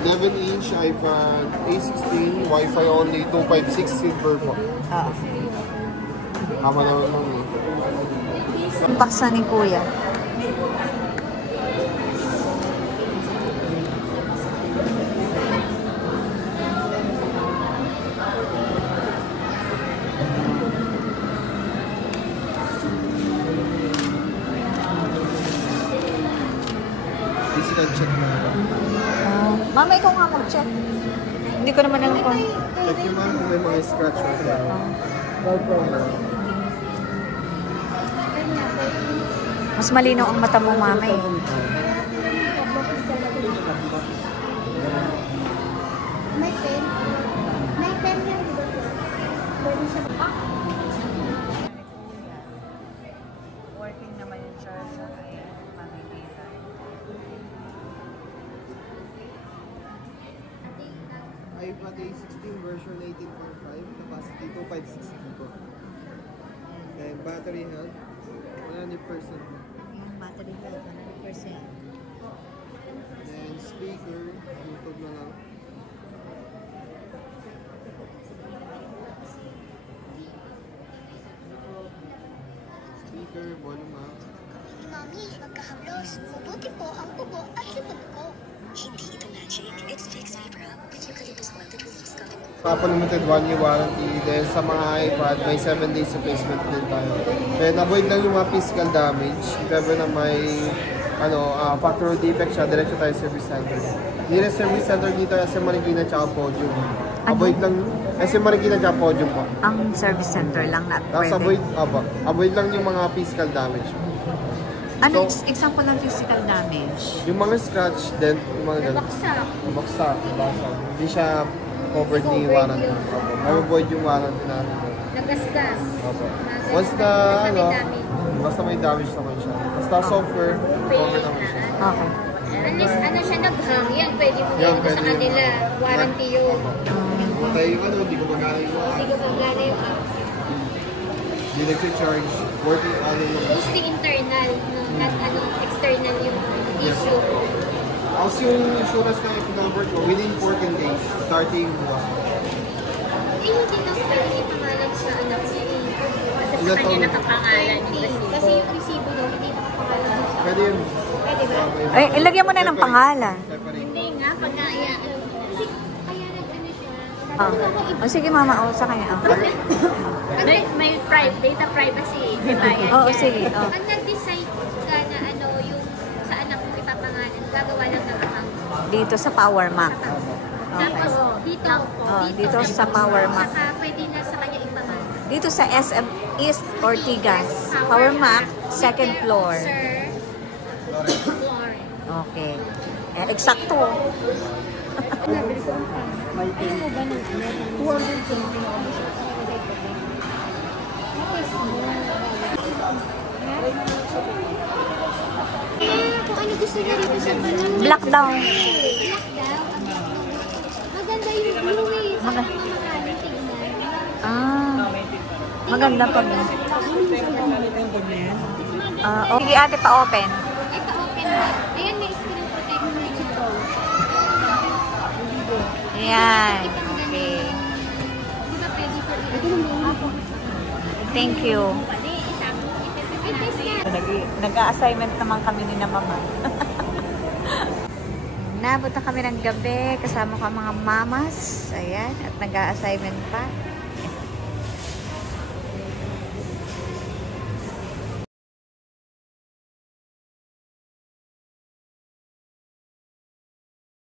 11-inch iPad A16, Wi-Fi only, 256 silver po. Oo. Tama naman mo. Ang paksa ni Kuya. Physical check na. Mama, ikaw nga mag-check. Hindi ko naman alam kung... Check nyo ma'am kung may mga scratch or Mas malinaw ang mata mo, Mama eh. May pen. May pen yan. Pwede siya. Working naman yung charger. Ayan, makikita. iPad A16 version 18.5, capacity 256 po. And battery health, 100%. Yung battery health, 100%. Then speaker, YouTube na lang. Speaker, volume up. Mami, magkahablos. Mabuti po ang tubo at sipag ko. Hindi ito magic. It's fixed vibra with eucalyptus oil that relieves cough and cold. Unlimited 1-year warranty. Then sa mga iPad, may 7 days replacement din tayo. Then avoid lang yung mga physical damage. If ever na may factory defect siya, diretso tayo service center. Nearest service center dito ay SM Marikina tsaka Podium. Avoid lang SM Marikina tsaka Podium po. Ang service center lang na Tapos pwede. avoid lang yung mga physical damage. Ano So, example ng physical damage? yung mga scratch, then yung mga ganun. Baksak, basag. Hindi siya covered ni warranty. Opo. Avoid yung warranty natin. Nagasgas. Opo. Once na, basta may damage naman siya. Basta software, cover naman siya. Okay. Unless siya nag-hang, yan pwede mo Yan, sa pwede kanila. Warranty yun. Matay yung hindi ko magana yung Hindi ko magana yung app. Hindi nag-charge. Working Mostly internal, no? Not external yung issue. Tapos yung insurance na i-convert ko, within 14 days, starting buwan. Hindi na pwede ipangalan sa anak niya. Kasi Ilan sa kanya taon? nakapangalan yung resibo. Kasi yung resibo daw, hindi nakapangalan sa Pwede yun. Pwede ba? Ay, ilagyan mo na ng pangalan. Separate. Hindi nga, pag kaya nag-ano siya. Sige, Mama. Sa kanya. May data privacy. Oo, sige. Pag nag-decide ka na yung sa anak mo ipapangalan, gagawa lang ng account. Dito sa Power Mac. Tapos dito sa Power Mac. Saka pwede na sa kanya ipangalan. Dito sa SM East Ortigas. Power Mac, second floor. Sir Lauren. Okay. Eksakto. Kung ano gusto niya rin sa Black daw. Black daw. Maganda yung blue eh. Sa mga makaling tignan. Maganda pag. Sige, ate, pa-open. Ito open na. Ayan, may screen protector ito. Ayan. Okay. Di ba pwede ko i-apo? Thank you. I-test na. Nag-a-assignment naman kami ni na Mama. Nabot na kami ng gabi. Kasama ko ang mga mamas. Ayan. At nag-a-assignment pa.